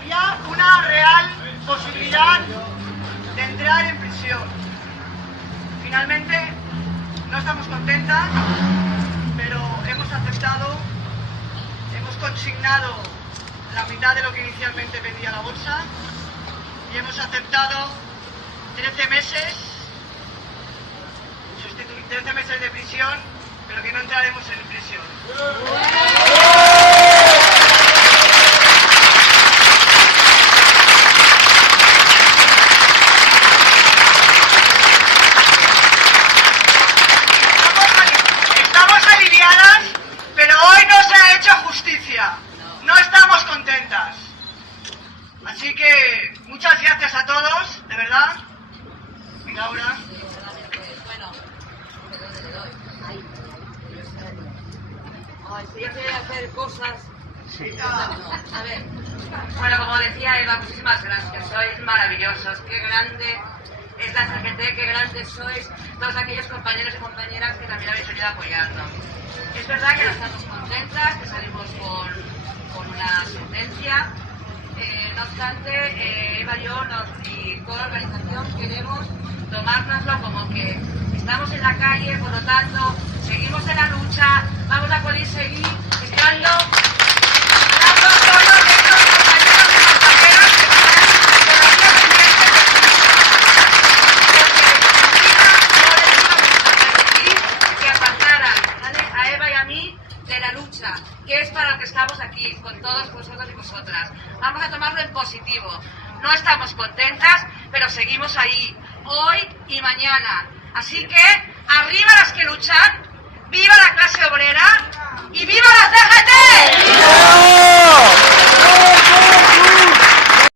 Había una real posibilidad de entrar en prisión. Finalmente, no estamos contentas, pero hemos aceptado, hemos consignado la mitad de lo que inicialmente pedía la bolsa y hemos aceptado 13 meses de prisión, pero que no entraremos en prisión. Estamos aliviadas, pero hoy no se ha hecho justicia. No estamos contentas. Así que muchas gracias a todos, de verdad. Y Laura. Si ya quiere hacer cosas. Sí. A ver. Bueno, como decía Eva, muchísimas gracias. Sois maravillosos. Qué grande es la CGT, qué grandes sois todos aquellos compañeros y compañeras que también habéis venido a apoyarnos. Es verdad que no estamos contentas, que salimos con una sentencia. No obstante, Eva y yo y toda la organización queremos tomárnoslo como que estamos en la calle, por lo tanto, seguimos en la lucha, vamos a poder seguir estando todos estos compañeros y compañeras que están que apartaran a Eva y a mí de la lucha, que es para lo que estamos aquí, con todos vosotros y vosotras. Vamos a tomarlo en positivo. No estamos contentas, pero seguimos ahí, hoy y mañana. Así que, arriba las que luchan, viva la clase obrera y viva la CGT.